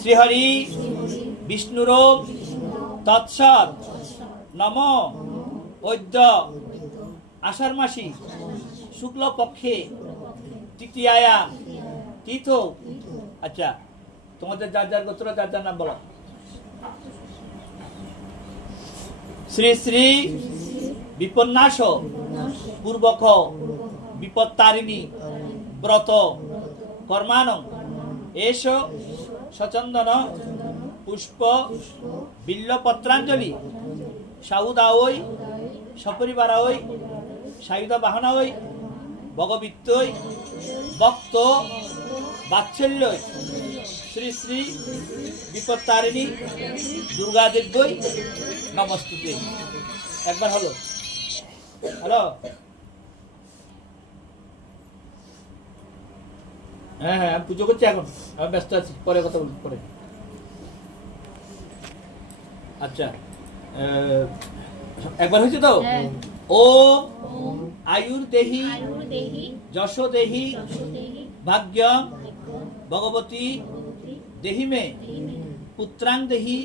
শ্রীহরি বিষ্ণুরূপ তৎসৎ নম অদ্য আষাঢ় মাসি শুক্লপক্ষে তৃতীয়া তীর্থ। আচ্ছা, তোমাদের যার যার গোত্র যার যার নাম বলো। শ্রী শ্রী বিপন্যাস পূর্বক বিপত্তারিণী ব্রত কর্মাণ এষ সচন্দন পুষ্প বিল্লপত্রাঞ্জলি সাউদাওই সপরিবারাওই সায়ুধ বাহনাওই ভগবিত্তই ভক্ত বাৎসল্যই শ্রী শ্রী বিপত্তারিণী দুর্গাদেব্যই নমস্তুতে। একবার হলো হ্যালো। হ্যাঁ হ্যাঁ, আমি পুজো করছি, এখন আমি ব্যস্ত আছি, পরে কথা বলছি পরে। আচ্ছা, একবার হয়েছে তো। ওম আয়ুর্দেহি যশোদেহি ভাগ্যম ভগবতী দেহি মে পুত্রাং দেহি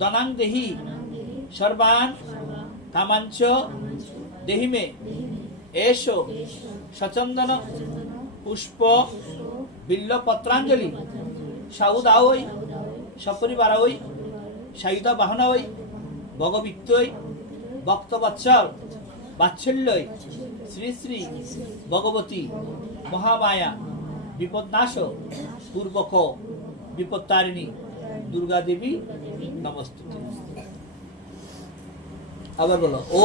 ধনাং দেহি সর্বান কামাঞ্চ দেহি মে এষো সচন্দন পুষ্প বিল্লপত্রাঞ্জলি সাউদাওই সপরিবারাওই সায়ুধ বাহনাওই ভগবিত্তই ভক্তবৎসল বাৎসল্যই শ্রী শ্রী ভগবতী মহামায়া বিপদনাশ পূর্বক বিপত্তারিণী দুর্গা দেবী নমস্তুতে। আবার বলো। ও